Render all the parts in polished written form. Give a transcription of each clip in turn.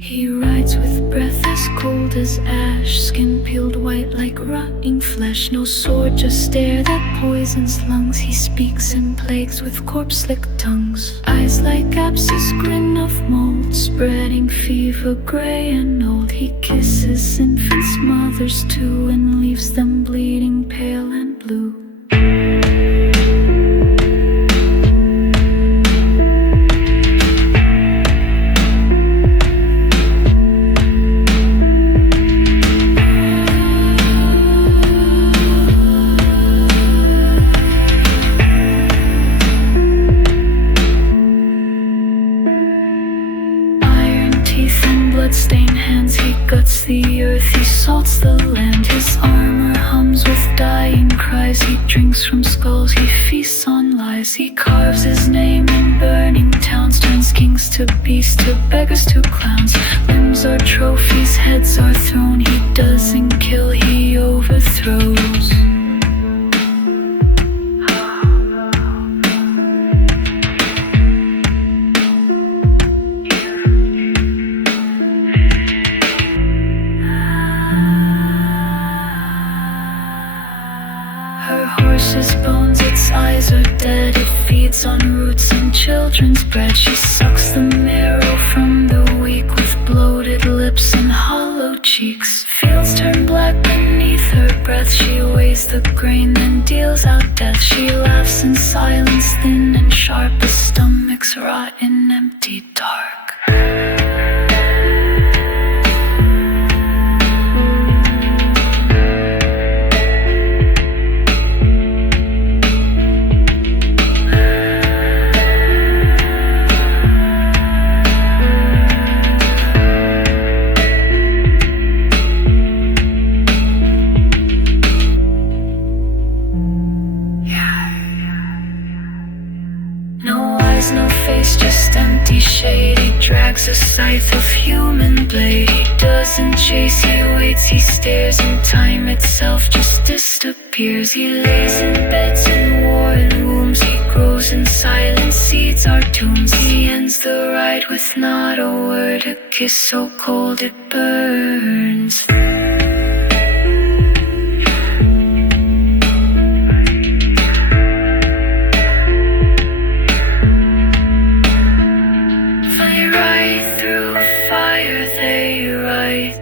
He rides with breath as cold as ash, skin peeled white like rotting flesh. No sword, just air that poisons lungs. He speaks in plagues with corpse-licked tongues. Eyes like abscess, grin of mold, spreading fever gray and old. He kisses infants' mothers too, and leaves them bleeding pale and blue. Bloodstained hands, he guts the earth, he salts the land. His armor hums with dying cries. He drinks from skulls, he feasts on lies. He carves his name in burning towns, turns kings to beasts, to beggars to clowns. Limbs are trophies, heads are thrown. He doesn't kill, he overthrows. Horse's bones, its eyes are dead. It feeds on roots and children's bread. She sucks the marrow from the weak with bloated lips and hollow cheeks. Fields turn black beneath her breath. She weighs the grain and deals out death. She laughs in silence, thin and sharp as stomachs rot in empty dark. No face, just empty shade. He drags a scythe of human blade. He doesn't chase, he waits, he stares, and time itself just disappears. He lays in beds in war and wombs. He grows in silence, seeds are tombs. He ends the ride with not a word, a kiss so cold it burns.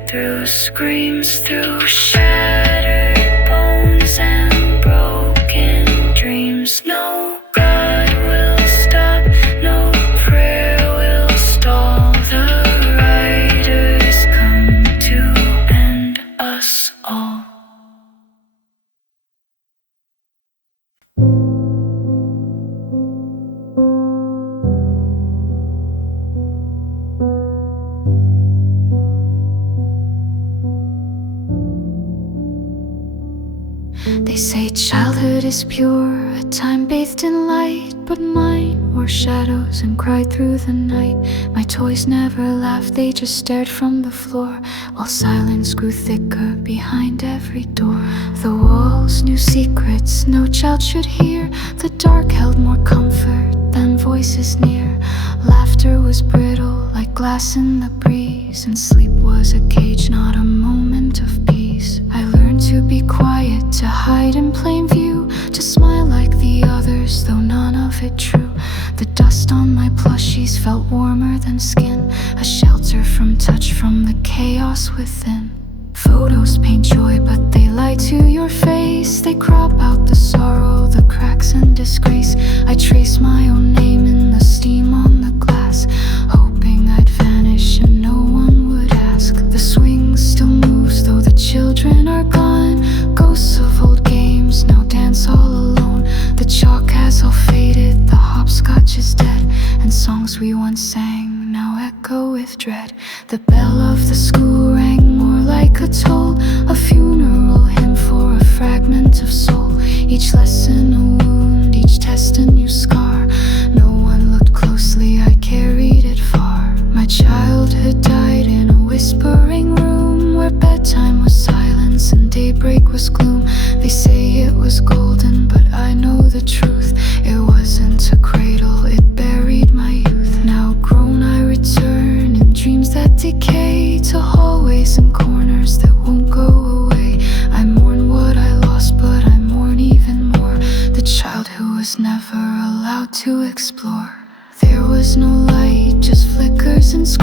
Through screams, through shattered bones and broken dreams. No God will stop, no prayer will stall. The riders come to end us all. They say childhood is pure, a time bathed in light, but mine wore shadows and cried through the night. My toys never laughed, they just stared from the floor, while silence grew thicker behind every door. The walls knew secrets no child should hear. The dark held more comfort than voices near. Laughter was brittle like glass in the breeze, and sleep was a cage, not a moment of peace. I learned to be quiet, to hide in plain view, to smile like the others, though none of it true. The dust on my plushies felt warmer than skin, a shelter from touch from the chaos within. Photos paint joy, but they lie to your face. They crop out the sorrow, the cracks and disgrace. I trace my own name in the steam on the glass, hoping I'd vanish and no one would ask. The swing still moves, though the children are gone. Ghosts of old games now dance all alone. The chalk has all faded, the hopscotch is dead, and songs we once sang now echo with dread. The bell of the school rang more like a toll, a funeral hymn for a fragment of soul. Each lesson a wound, each test a new scar. No one looked closely, I carried it far. My childhood died in a whispering room, where bedtime was silence and daybreak was gloom. They say it was golden, but I know the truth. It wasn't a cradle, it buried my youth. Now grown I return in dreams that decay.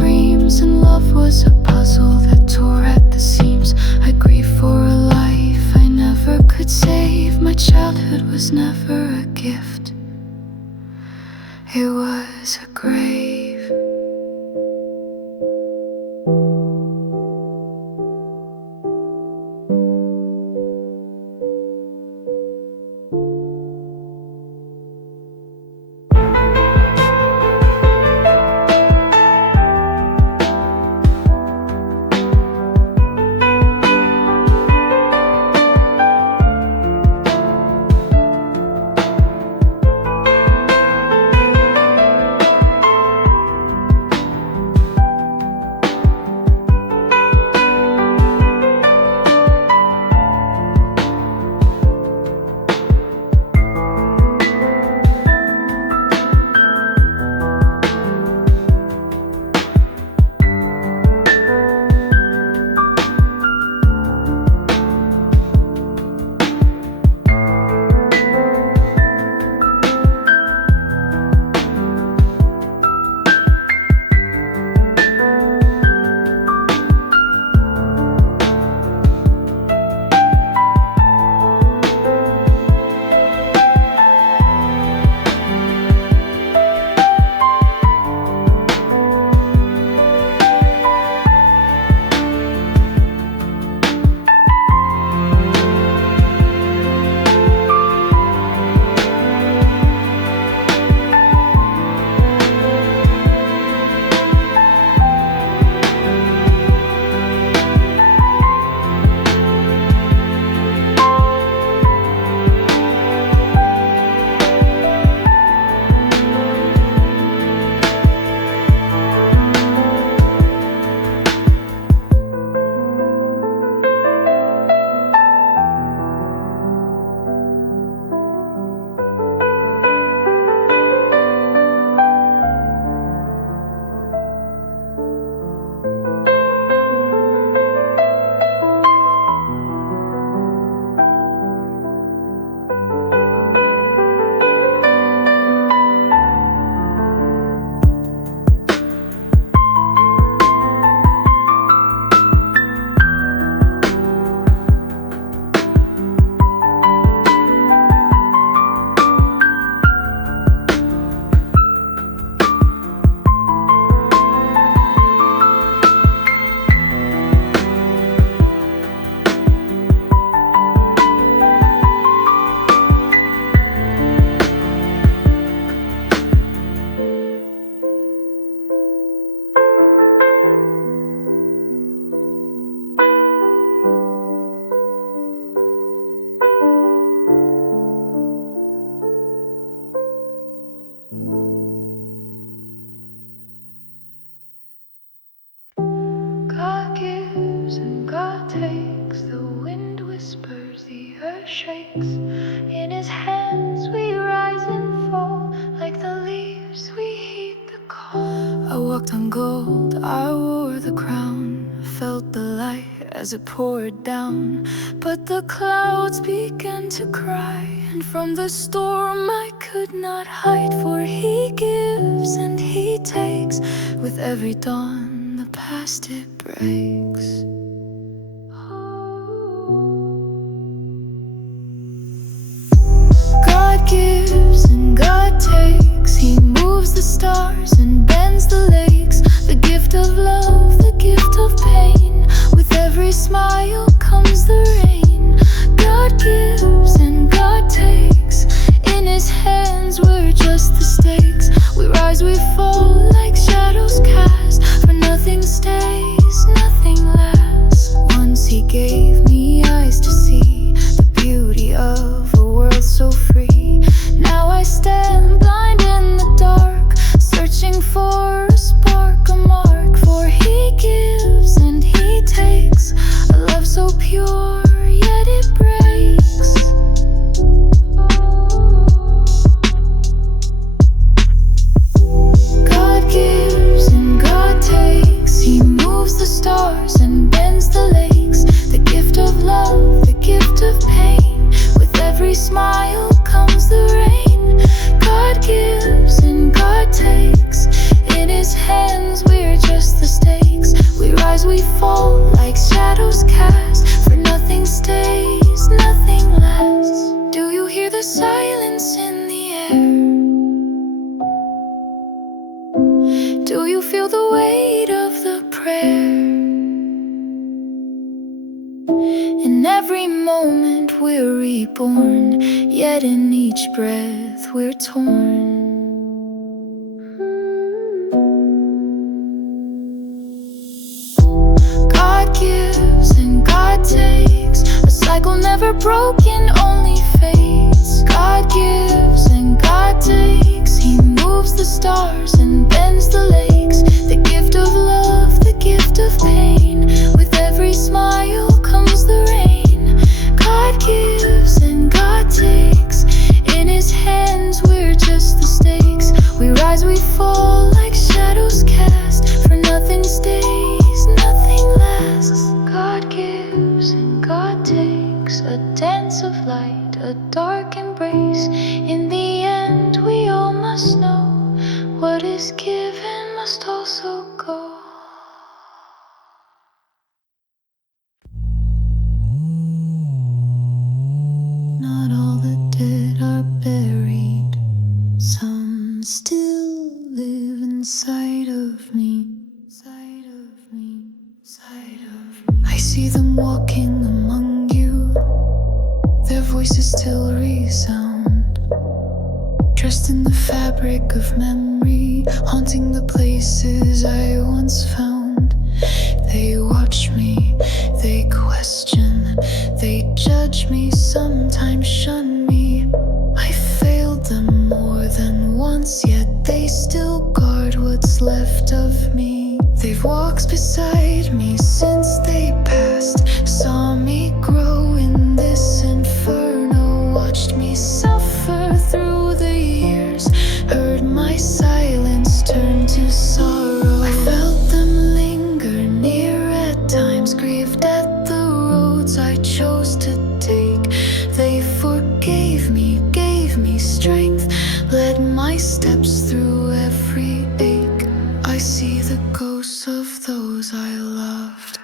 screams, and love was a puzzle that tore at the seams. I grieve for a life I never could save. My childhood was never a gift, it was a grave. God gives and God takes, the wind whispers, the earth shakes. In his hands we rise and fall, like the leaves we heed the call. I walked on gold, I wore the crown, felt the light as it poured down. But the clouds began to cry, and from the storm I could not hide. For he gives and he takes, with every dawn the past it breaks. God gives and God takes, he moves the stars and bends the lakes. The gift of love, the gift of pain, with every smile comes the rain. God gives and God takes, in his hands we're just the stakes. We rise, we fall like shadows cast, for nothing stays, nothing lasts. Once he gave me eyes to see the beauty of a world so free. Now I stand blind in the dark, searching for a spark, a mark. For he gives and he takes, a love so pure yet it breaks. God gives and God takes, he moves the stars rise, we fall like shadows cast, for nothing stays, nothing lasts. Do you hear the silence in the air? Do you feel the weight of the prayer? In every moment we're reborn, yet in each breath we're torn. God gives and God takes, a cycle never broken, only fades. God gives and God takes, He moves the stars and bends the lakes. The gift of love, the gift of pain, with every smile comes the rain. God gives and God takes, in His hands we're just the stakes. We rise, we fall like shadows cast, for nothing stays, nothing lasts. God gives and God takes, a dance of light, a dark embrace. In the end we all must know, what is given must also go. Not all the dead are buried, some still live inside of me. Inside of me, inside of me. I see them walking among you, their voices still resound, dressed in the fabric of memory, haunting the places I once found. They watch me, they question, they judge me, sometimes shun me. I failed them more than once, yet they still guard what's left of me. They've walked beside me since they passed, saw me grow in this inferno, watched me suffer through the years, heard my silence turn to sorrow. I felt them linger near at times, grieved at the roads I chose to take. They forgave me, gave me strength, led my steps through every ache. I see the ghosts of those I loved.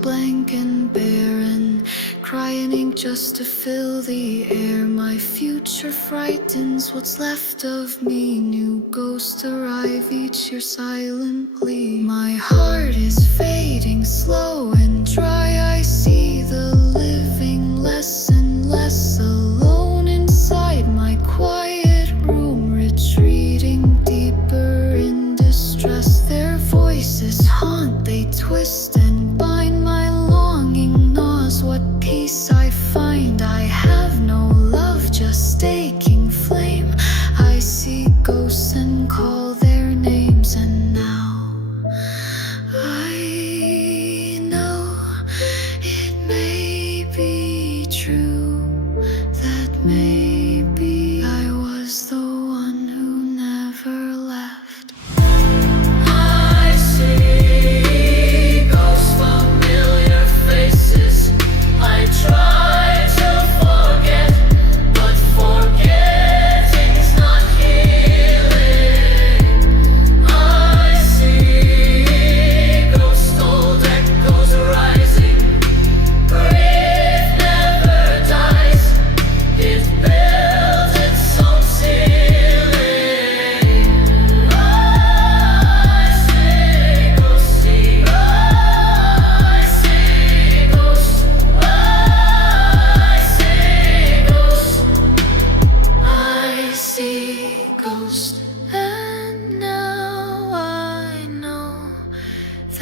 Blank and barren, crying ink just to fill the air. My future frightens what's left of me. New ghosts arrive each year silently. My heart is fading slow and dry. I see the living less and less, alone inside my quiet room, retreating deeper in distress. Their voices haunt, they twist and bind. My longing gnaws what peace I find. I have no love, just aching flame. I see ghosts and call their names, and now I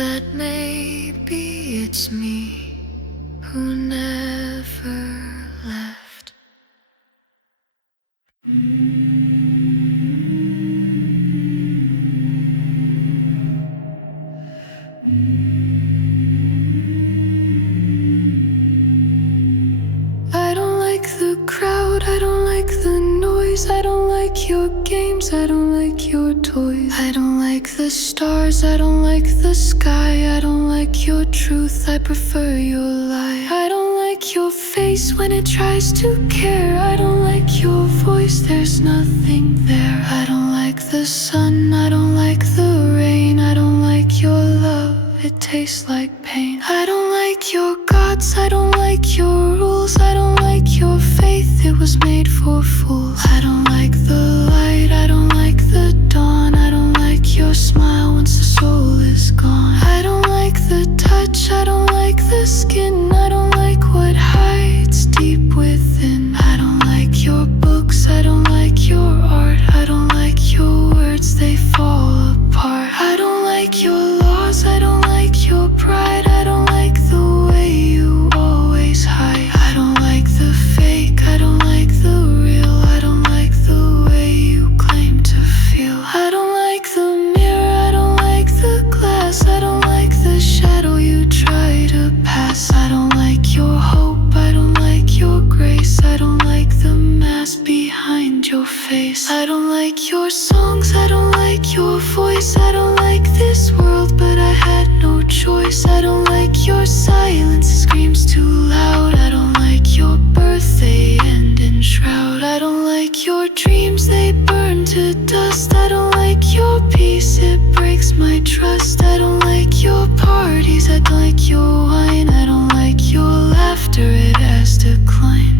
that maybe it's me who never left. I don't like the crowd, I don't like the noise, I don't like your games, I don't like your toys. I don't like the stars, I don't like the sky, I don't like your truth, I prefer your lie. I don't like your face when it tries to care, I don't like your voice, there's nothing there. I don't like the sun, I don't like the rain, I don't like your love, it tastes like pain. I don't like your gods, I don't like your rules, I don't like your faith, it was made for fools. I don't like the light, I don't like the dawn, I don't like your smile once the soul is gone. I don't like the touch, I don't like the skin, I don't like what hides deep within. I don't like your books, I don't like your art, I don't like your words, they fall apart. I don't like your laws, I don't like your pride, I don't like the way you always hide. I don't like the fake, I don't like the real, I don't like the way you claim to feel. I don't like the mirror, I don't like the glass, I don't like the shadow you try to pass. I don't like your hope, I don't like your grace, I don't like the mask behind your face. I don't like your songs, I don't like your voice, I don't like this world, but I had no choice. I don't like your silence, it screams too loud. I don't like your birthday end in shroud. I don't like your dreams, they burn to dust. I don't like your peace, it breaks my trust. I don't like your parties, I don't like your wine, I don't like your laughter, it has declined.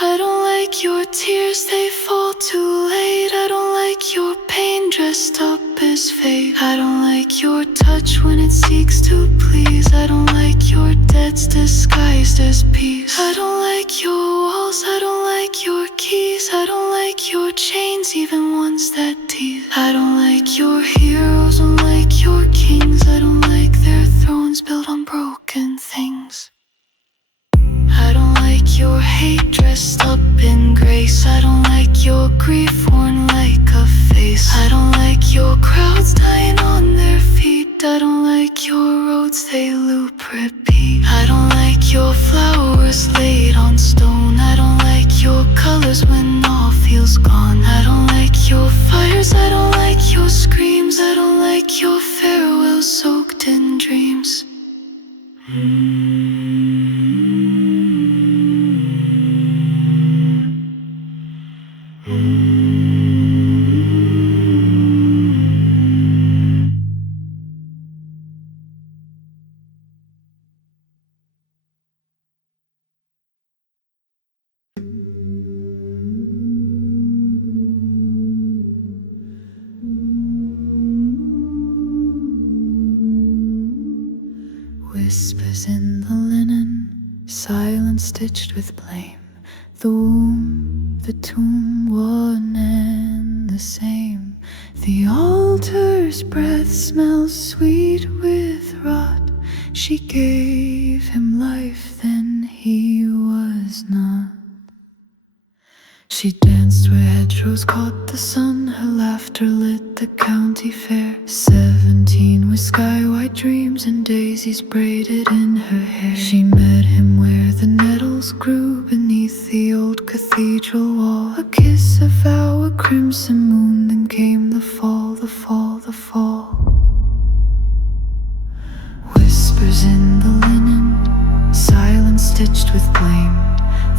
I don't like your tears, they fall too late. I don't like your pain dressed up as fate. I don't like your touch when it seeks to please. I don't like your debts disguised as peace. I don't like your walls, I don't like your keys, I don't like your chains, even ones that tease. I don't like your heroes, I don't like your kings, I don't like their thrones built on broken things. I don't like your hate dressed up in grace. I don't like your grief worn like a face. I don't like your crowds dying on their feet. I don't like your roads, they loop repeat. I don't like your flowers laid on stone. I don't like your colors when all feels gone. I don't like your fires, I don't like your screams. I don't like your farewells soaked in dreams. Whispers in the linen, silence stitched with blame. The womb, the tomb, one and the same. The altar's breath smells sweet with rot. She gave him life, then he was not. She danced where hedgerows caught the sun. Her laughter lit the county fair. 17 with sky-white dreams and daisies braided in her hair. She met him where the nettles grew beneath the old cathedral wall. A kiss, a vow, a crimson moon, then came the fall, the fall, the fall. Whispers in the linen, silence stitched with blame.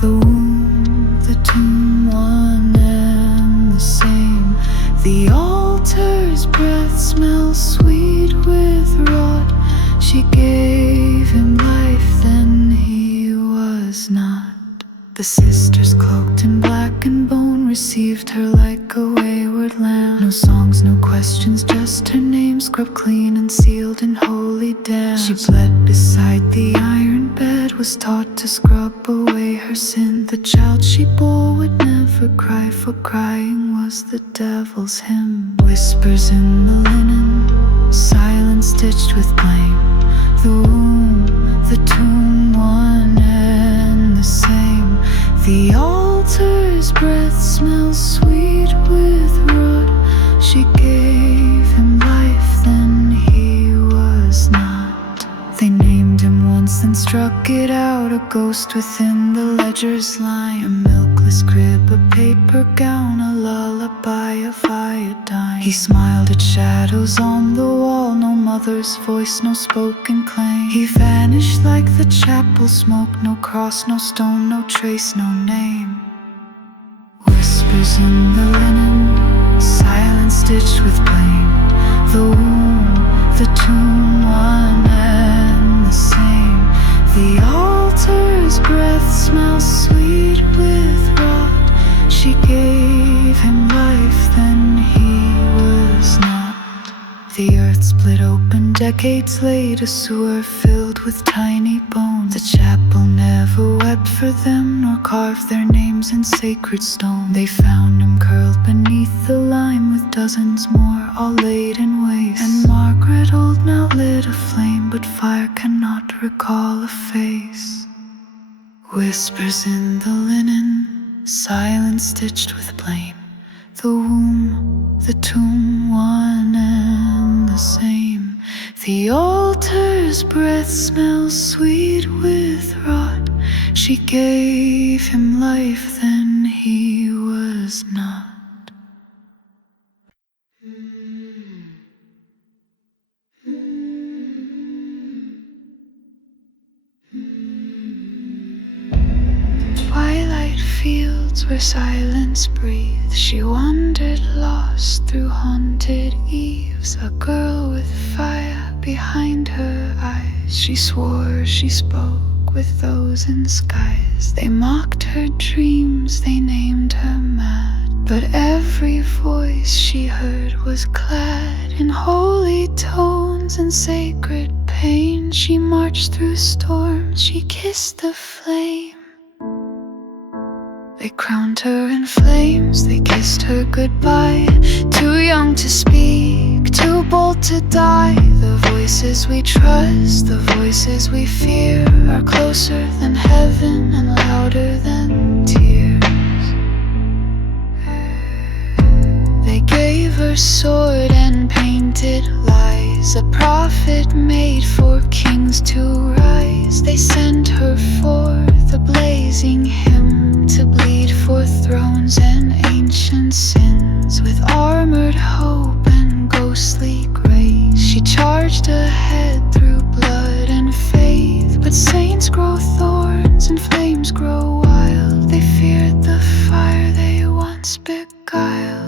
The womb, the tomb, one and the same. The altar's breath smells sweet with rot. She gave him life, then he was not. The sisters cloaked in black and bone received her like a wayward lamb. No songs, no questions, just her name scrubbed clean and sealed in holy dams. She bled beside the iron bed, was taught to scrub away her sin. The child she bore would never cry, for crying was the devil's hymn. Whispers in the linen, silence stitched with blame. The womb, the tomb, one and the same. The altar's breath smells sweet with rot. She gave him life, then he was not. They named him once, then struck it out, a ghost within the ledger's line. A milkless crib, a paper gown, a lullaby of iodine. He smiled at shadows on the wall, no mother's voice, no spoken claim. He vanished like the chapel smoke, no cross, no stone, no trace, no name. Whispers in the linen, silence stitched with blame. The womb, the tomb, one and the same. The altar's breath smells sweet with rot. She gave him life, then he was not. The earth split open decades later, a sewer filled with tiny bones. The chapel never wept for them, nor carved their names in sacred stone. They found him curled beneath the lime, with dozens more, all laid in waste. And Margaret, old now, lit a flame, but fire cannot recall a face. Whispers in the linen, silence stitched with blame. The womb, the tomb, one and the same. The altar's breath smells sweet with rot. She gave him life, then he was not. Twilight fields where silence breathes, she wandered lost through haunted eaves. A girl with fire behind her eyes, she swore she spoke with those in skies. They mocked her dreams, they named her mad, but every voice she heard was clad in holy tones and sacred pain. She marched through storms, she kissed the flame. They crowned her in flames, they kissed her goodbye. Too young to speak, too bold to die. The voices we trust, the voices we fear, are closer than heaven and louder than tears. They gave her sword and painted lies, a prophet made for kings to rise. They sent her forth, a blazing hymn, to bleed for thrones and ancient sins. With armored hope and ghostly grace, she charged ahead through blood and faith. But saints grow thorns and flames grow wild. They feared the fire they once beguiled.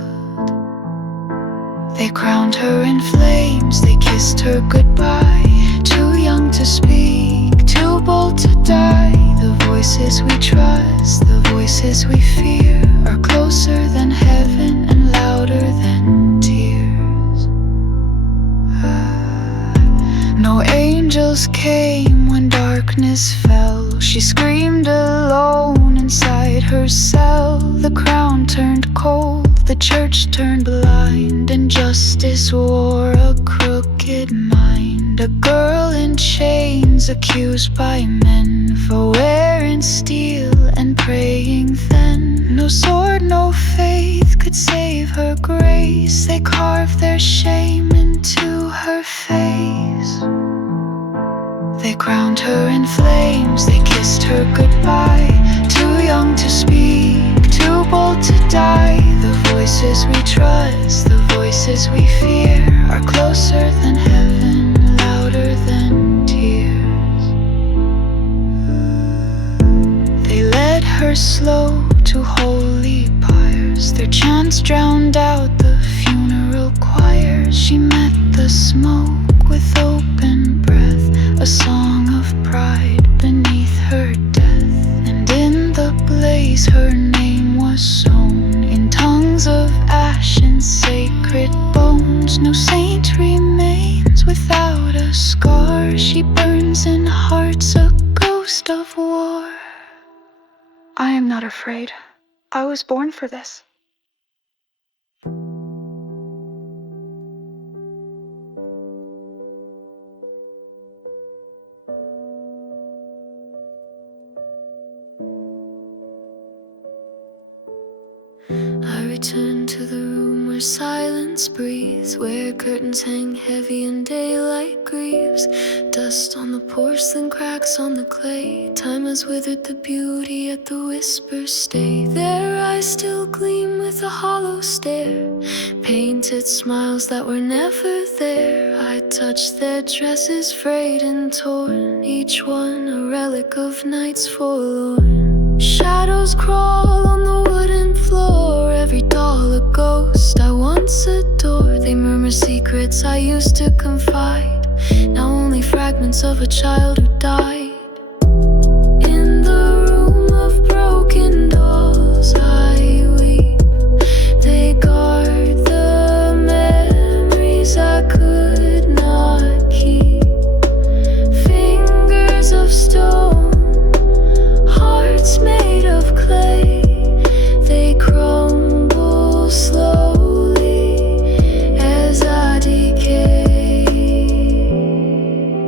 They crowned her in flames, they kissed her goodbye. Too young to speak, too bold to die. The voices we trust, the voices we fear, are closer than heaven and louder than tears. No angels came when darkness fell. She screamed alone inside her cell. The crown turned cold, the church turned blind, and justice wore a crooked mind. A girl in chains, accused by men for wearing steel and praying then. No sword, no faith could save her grace. They carved their shame into her face. They crowned her in flames, they kissed her goodbye. Too young to speak, too bold to die. The voices we trust, the voices we fear, are closer than heaven, louder than tears. They led her slow to holy pyres, their chants drowned out the funeral choirs. She met the smoke with open breath, a song of pride beneath her death. And in the blaze her name was sown in tongues of ash and sacred bones. No saint remains without a scar. She burns in hearts, a ghost of war. I am not afraid. I was born for this. silence breathes, where curtains hang heavy and daylight grieves. Dust on the porcelain, cracks on the clay. Time has withered the beauty, yet the whispers stay. Their eyes still gleam with a hollow stare, painted smiles that were never there. I touched their dresses, frayed and torn, each one a relic of nights forlorn. Shadows crawl on the wooden floor, every doll a ghost I once adored. They murmur secrets I used to confide, now only fragments of a child who died. In the room of broken dolls I weep, they guard the memories I could not keep. Fingers of stone, hearts made of clay, they crumble slowly as I decay.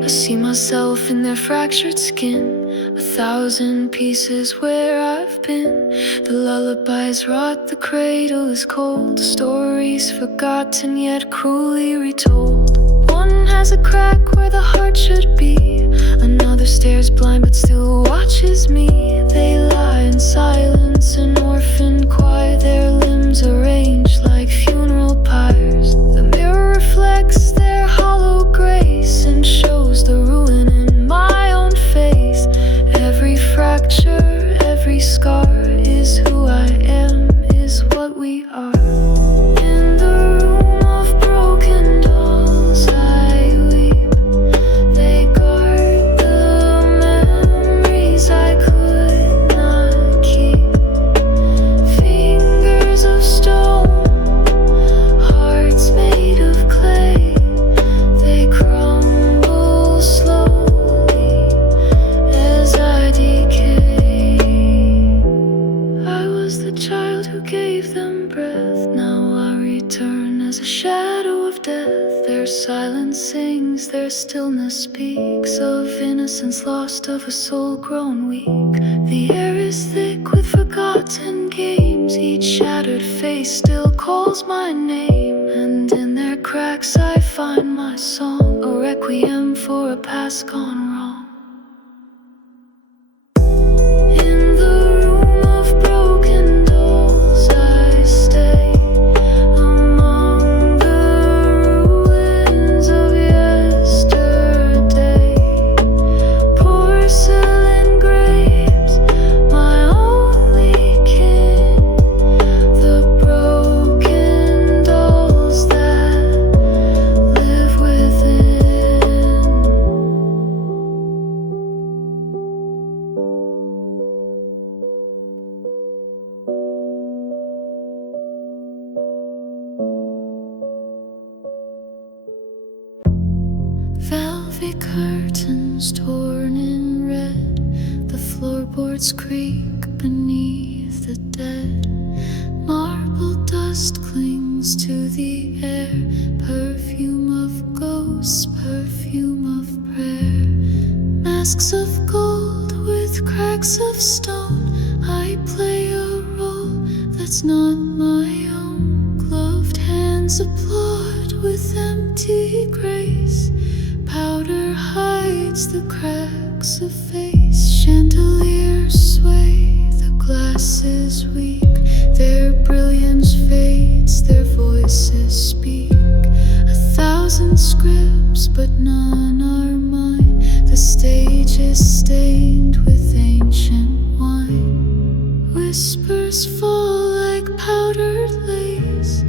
I see myself in their fractured skin, 1,000 pieces where I've been. The lullabies rot, the cradle is cold, stories forgotten yet cruelly retold. One has a crack where the heart should be, another stares blind but still watches me. They lie in silence, an orphan choir, their limbs arranged like funeral pyres. The mirror reflects their hollow grace and shows the ruin in my own face. Every fracture, every scar is who I am, is what we are. In the room of broken dolls I weep, they guard the memories I could not keep. Fingers of stone, hearts made of clay, they crumble slowly as I decay. I was the child who gave them breath, now I return as a shadow of death. Their silence sings, their stillness speaks of innocence lost, of a soul grown weak. The air is thick with forgotten games, each shattered face still calls my name. And in their cracks I find my song, a requiem for a past gone wrong. In the room of broken dolls I stay, among the ruins of yesterday. Porcelain grapes, my only kin, the broken dolls that live within. Velvet curtains torn in red, the floorboards creak beneath the dead. Marble dust clings to the air, perfume of ghosts, perfume of prayer. Masks of gold with cracks of stone, I play a role that's not my own. Gloved hands applaud with empty grace, powder hides the cracks of face. Chandeliers sway, the glass is weak, their brilliance fades, their voices speak. 1,000 scripts, but none are mine. The stage is stained with ancient wine. Whispers fall like powdered lace,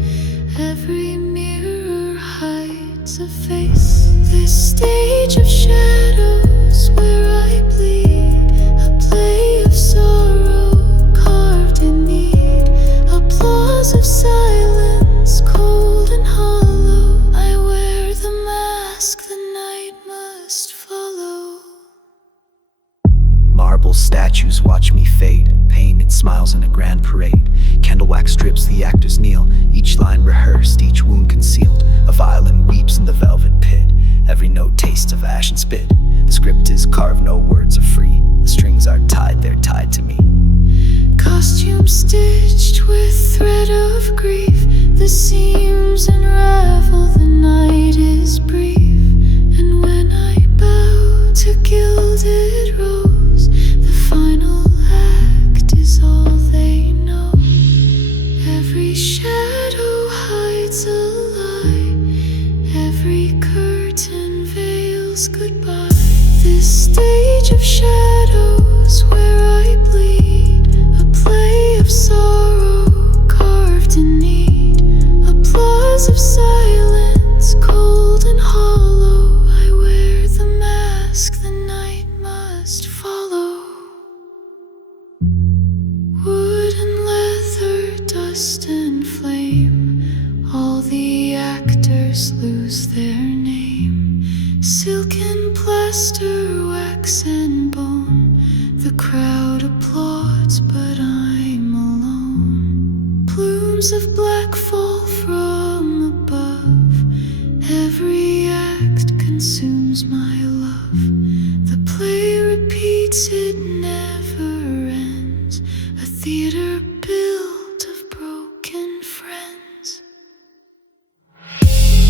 every mirror hides a face. This stage of shadows where I bleed, a play of sorrow carved in need. Applause of silence, cold and hollow. I wear the mask the night must follow. Marble statues watch me fade, painted smiles in a grand parade. Candle wax strips, the actors kneel, each line rehearsed, each wound concealed. A violin weeps in the velvet pit, every note tastes of ash and spit. The script is carved, no words are free, the strings are tied, they're tied to me. Costume stitched with thread of grief, The seams unravel, the night is brief, and when I bow to gilded rose, the final act is all they know. Every shadow hides a lie, every curtain veils goodbye. This stage of shadows where I bleed, a play of sorrow carved in need, applause of silence, cold and hollow. I wear the mask the night must follow. Wood and leather, dust and flame, all the actors lose their name. Silk and plaster, wax and bone, the crowd applauds, but I'm alone. Plumes of black fall from above, every act consumes my love. The play repeats, it never ends, a theater built of broken friends.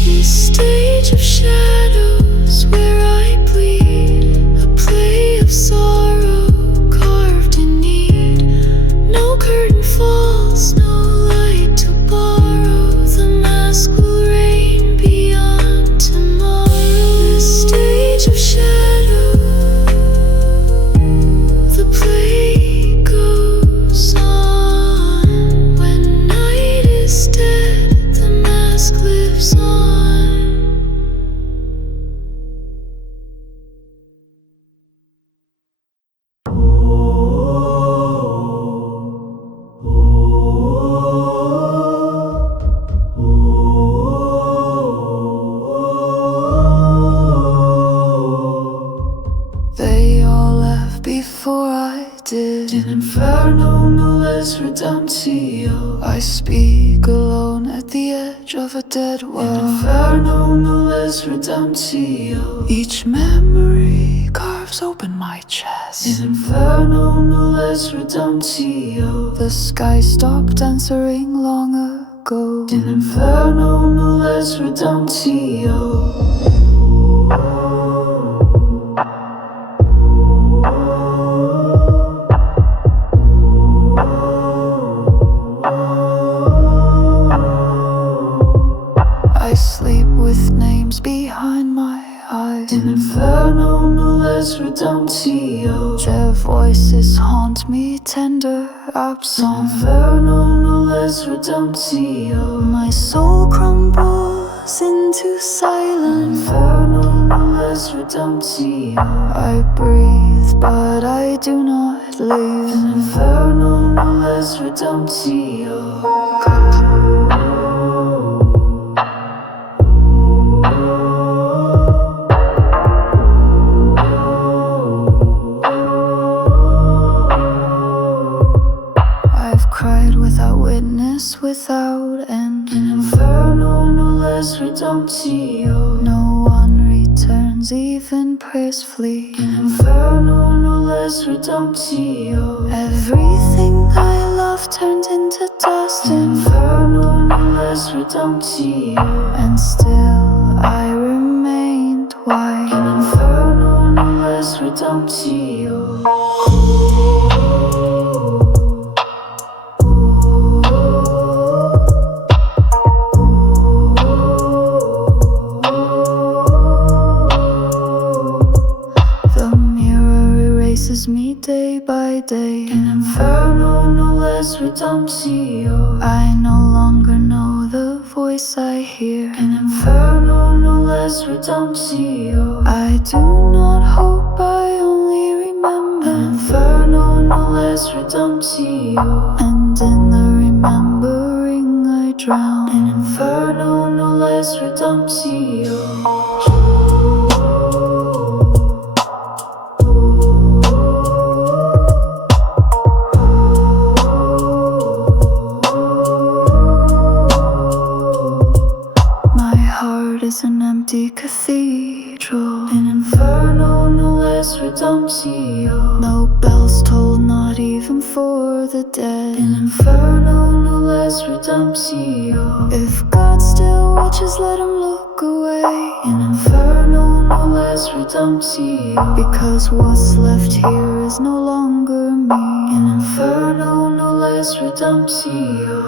This stage of shadows where I bleed, a play of sorrow carved in need. No curtain falls, no light to borrow, the mask will reign beyond tomorrow. This stage of shadow, the play goes on. When night is dead, the mask lives on. They all left before I did. In Inferno, no less redemptio. I speak alone at the edge of a dead well. In Inferno, no less redemptio. Each memory carves open my chest. In Inferno, no less redemptio. The sky stopped answering long ago. In Inferno, no less redemptio. I sleep with names behind my eyes. In Inferno, no less redemptio. Their voices haunt me, tender absent. In Inferno, no less redemptio. My soul crumbles into silence. In Inferno, no less redemptio. I breathe, but I do not live. In Inferno, no less redemptio. Cried without witness, without end. In Inferno, no less redemptio. No one returns, even prayers flee. In Inferno, no less redemptio. Everything I love turned into dust. In Inferno, no less redemptio. And still I remained white. In Inferno, no less redemptio. Me day by day. In Inferno, no less redemptio. I no longer know the voice I hear. In Inferno, no less redemptio. I do not hope, I only remember. In Inferno, no less redemptio. And in the remembering I drown. In Inferno, no less redemptio. Is an empty cathedral. In Inferno, no less redemptio. No bell tales told not even for the dead. In Inferno, no less redemptio. If God still watches, let him look away. In Inferno, no less redemptio. Because what's left here is no longer me. In Inferno, no less redemptio.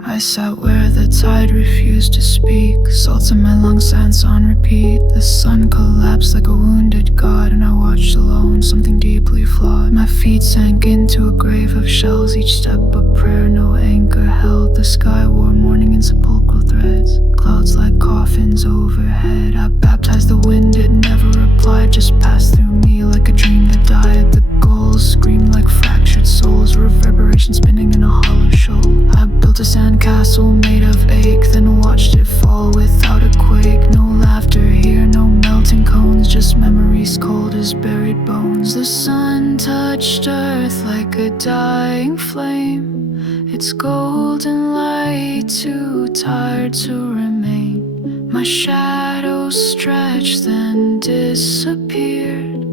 I sat where the tide refused to speak. Salt in my lungs, dance on repeat. The sun collapsed like a wounded god, and I watched alone, something deeply flawed. My feet sank into a grave of shells, each step a prayer, no anchor held. The sky wore mourning in sepulchral threads, clouds like coffins overhead. I baptized the wind, it never replied, just passed through me like a dream that died. The gulls screamed like fractured souls, reverberation spinning in a hollow shoal. I built a sandcastle made of ache, then watched it fall without a quake. No laughter here, no melting cones, just memories cold as buried bones. The sun touched earth like a dying flame, its golden light too tired to remain. My shadow stretched, then disappeared,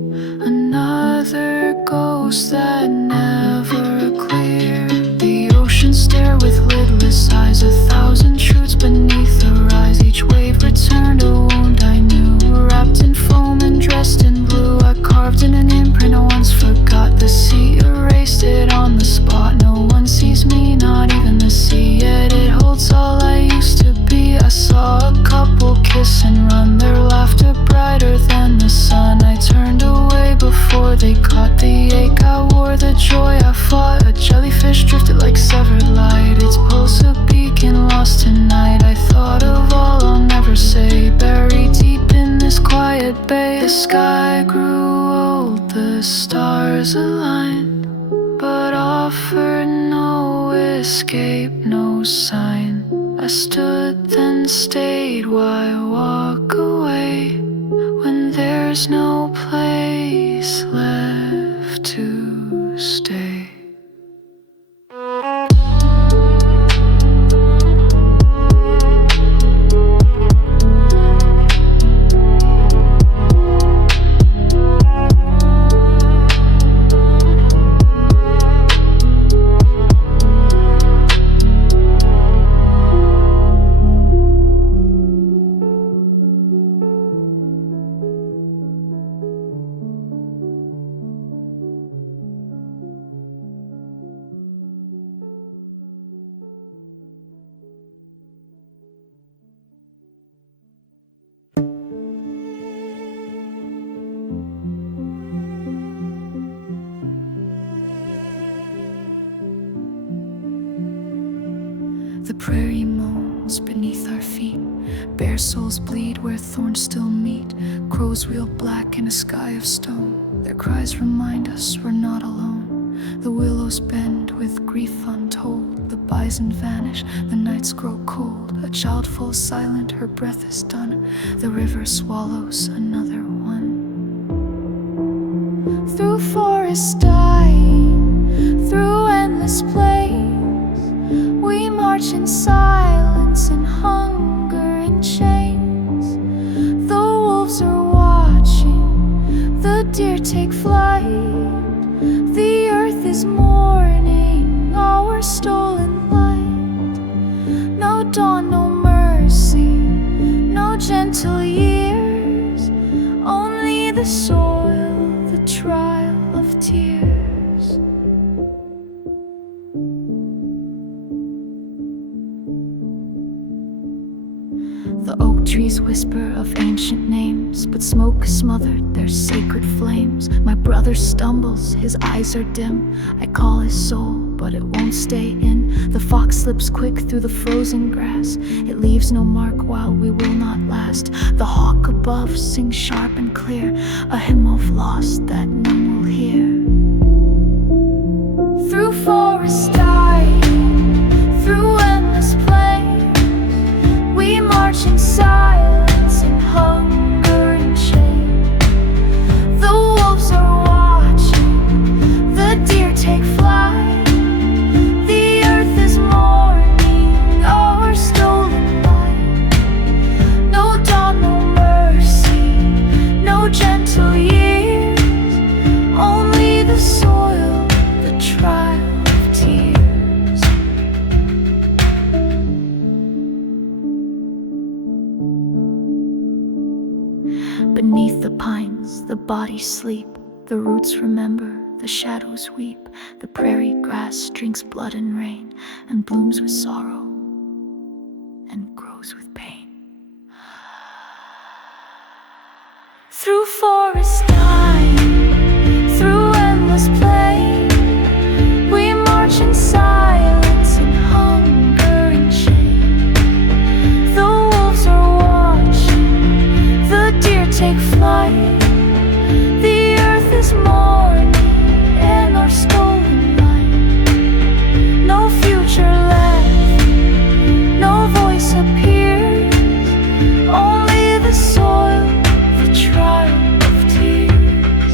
another ghost that never cleared. The ocean stared with lidless eyes, 1,000 truths beneath the rise. Each wave returned a wound I knew, wrapped in foam and dressed in blue. I carved in an imprint I once forgot, the sea erased it on the spot. No one sees me, not even the sea, yet it holds all I used to be. I saw a couple kiss and run, their laughter brighter than the sun. I turned away before they caught the ache I wore, the joy I fought. A jellyfish drifted like severed light, its pulse a beacon lost tonight. I thought of all I'll never say, buried deep in this quiet bay. The sky grew old, the stars aligned, but offered no escape, no sign. I stood then stayed, why walk away when there's no place left to stay? The prairie moans beneath our feet, bare souls bleed where thorns still meet. Crows wheel black in a sky of stone, their cries remind us we're not alone. The willows bend with grief untold, the bison vanish, the nights grow cold. A child falls silent, her breath is done, the river swallows another one. Through forests dying, through endless plains, we march in silence, in hunger and chains. The wolves are watching, the deer take flight. The earth is mourning our stolen light. No dawn, no mercy, no gentle years, only the soil, the trial of tears. The oak trees whisper of ancient names, but smoke smothered their sacred flames. My brother stumbles, his eyes are dim. I call his soul, but it won't stay in. The fox slips quick through the frozen grass. It leaves no mark while we will not last. The hawk above sings sharp and clear, a hymn of loss that none will hear. Through forest dying, through endless plains, we march in silence, in hunger and shame. The wolves are watching, the deer take flight. The earth is mourning our stolen light. No dawn, no mercy, no gentle years, only the soil, the trial of tears. Beneath the pines, the bodies sleep, the roots remember, the shadows weep. The prairie grass drinks blood and rain, and blooms with sorrow, and grows with pain. Through forest dying, through endless plain, we march in silence, in hunger and shame. The wolves are watching, the deer take flight. The earth is mourning in our stolen light. No future left, no voice appears, only the soil, the trial of tears.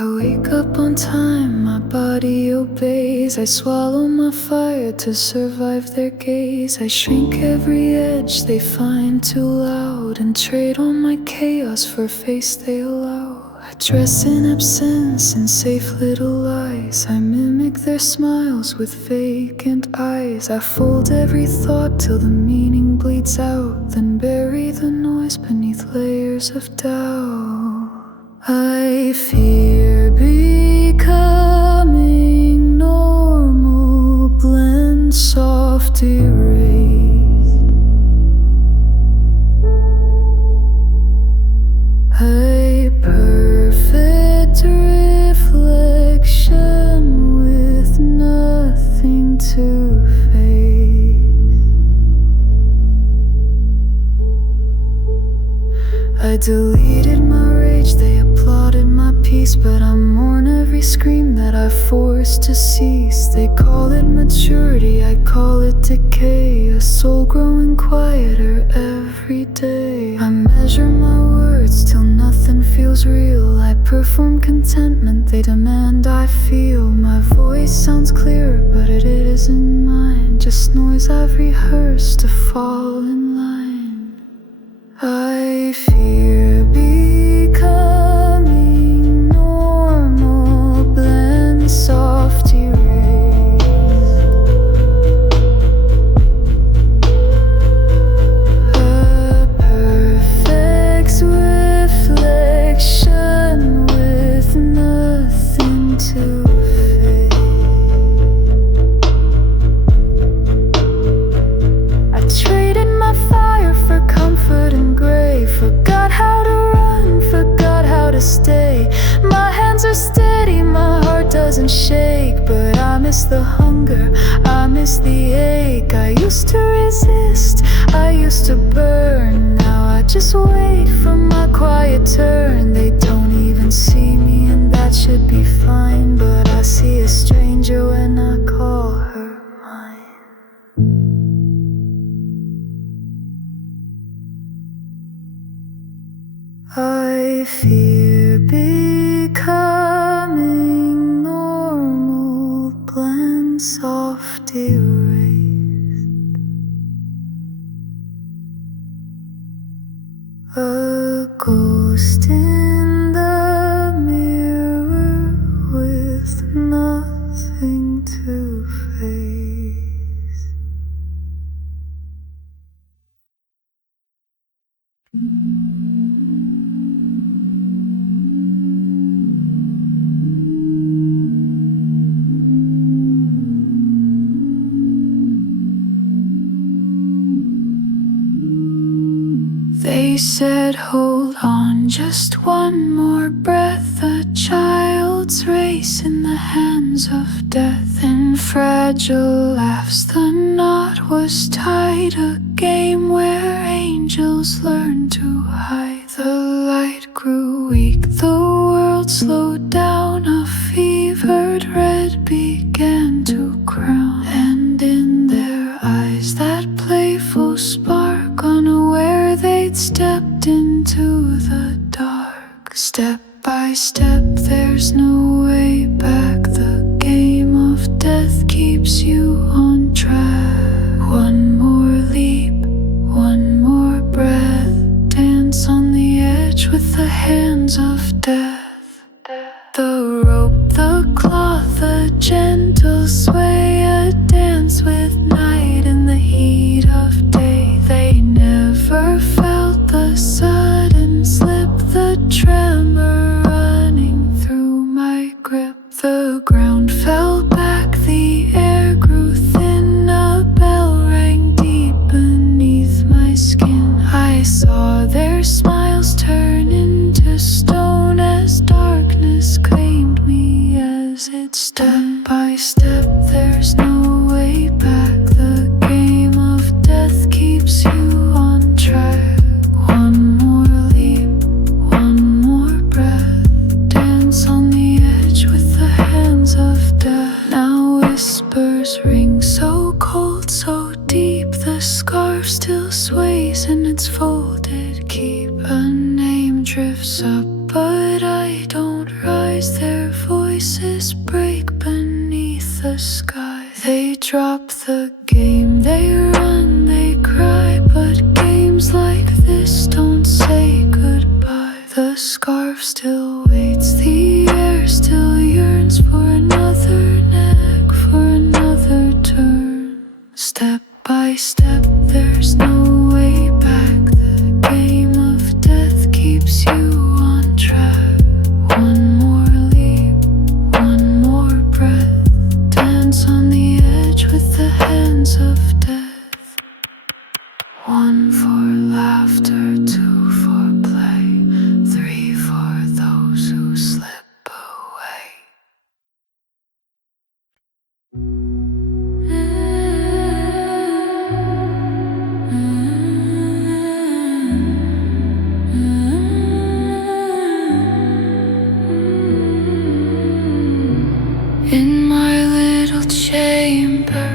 I wake up on time, my body obeys. I swallow my fire to survive their gaze. I shrink every edge they find too loud, and trade all my chaos for face they allow. I dress in absence and safe little lies. I mimic their smiles with vacant eyes. I fold every thought till the meaning bleeds out, then bury the noise beneath layers of doubt. I fear becoming normal, blend soft erased. A perfect reflection with nothing to face. I deleted my rage, they applauded my peace, but I mourn every scream that I forced to cease. They call it maturity, I call it decay, a soul growing quieter every day. I measure my words till nothing feels real. I perform contentment, they demand I feel. My voice sounds clearer, but it isn't mine, just noise I've rehearsed to fall in line. I fear becoming normal, blend soft erase. A perfect reflection with nothing to face. I traded my fire for comfort and gray. Forgot how to run, forgot how to stay. My hands are steady, my heart doesn't shake, but I miss the hunger, I miss the ache. I used to resist, I used to burn. Now I just wait for my quiet turn. They don't even see me, and that should be fine, but I see a stranger when I call her mine. I fear becoming normal, blend soft erased. A ghost in the mirror with nothing to face. said, hold on, just one more breath. A child's race in the hands of death. In fragile laughs the knot was tied. A game where angels learn to hide. The light grew weak, the world slowed down. A fevered red began to crown. And in their eyes that playful spark, unaware they'd stepped into the dark. Step by step, there's no way back. The game of death keeps you on track. One more leap, one more breath. Dance on the edge with the hands of death. The rope, the cloth, a gentle sway. A dance with night in the heat of day. They never felt the sudden slip, the tremor running through my grip. The ground fell back, the air grew thin. A bell rang deep beneath my skin. I saw their smiles turn into stone as darkness claimed me as its step by step, there's no way back. The game of death keeps you on track. One more leap, one more breath. Dance on the edge with the hands of death. Now whispers ring so cold, so deep. The scarf still sways in its folded keep. A name drifts up, but I don't rise. Their voices break beneath the sky. They drop the game, they run, they cry. But games like this don't say goodbye. The scarf still waits, the air still yearns for another neck, for another turn. Step by step, there's no way back. The game of death keeps you on track. One more leap, one more breath. Dance on the edge with the hands of death. One for laughter, two for play, three for those who slip away. In my little chamber,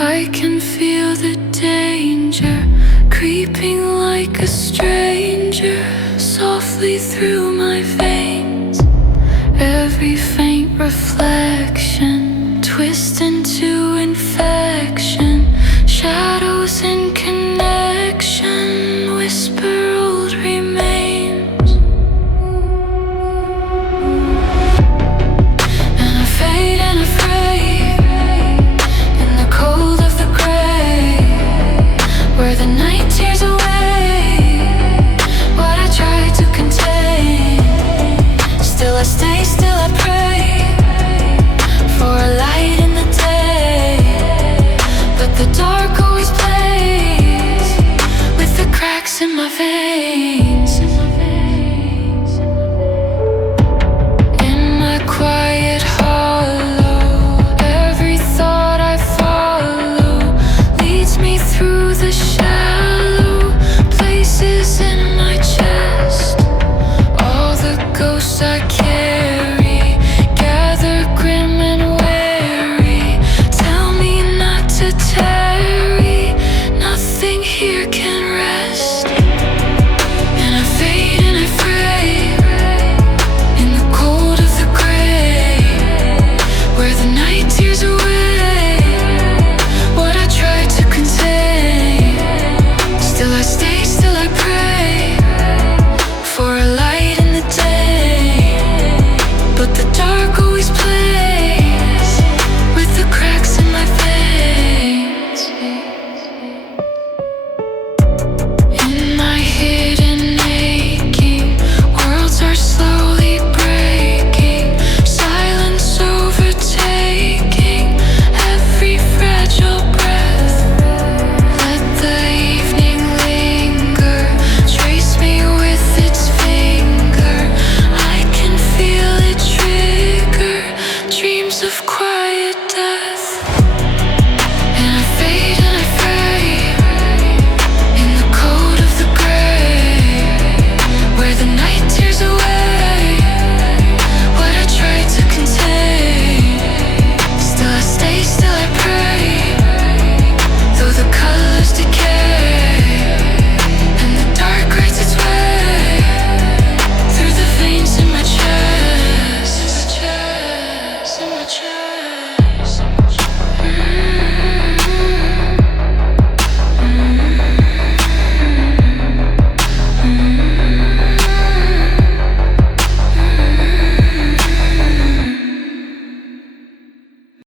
I can feel the danger creeping like a stranger softly through my veins. Every faint reflection twist into infection. Shadows in connection whisper old remains. And I fade and afraid in the cold of the grave, where the night tears away what I try to contain. Still I stay, still I pray for a light in the day. of quiet death.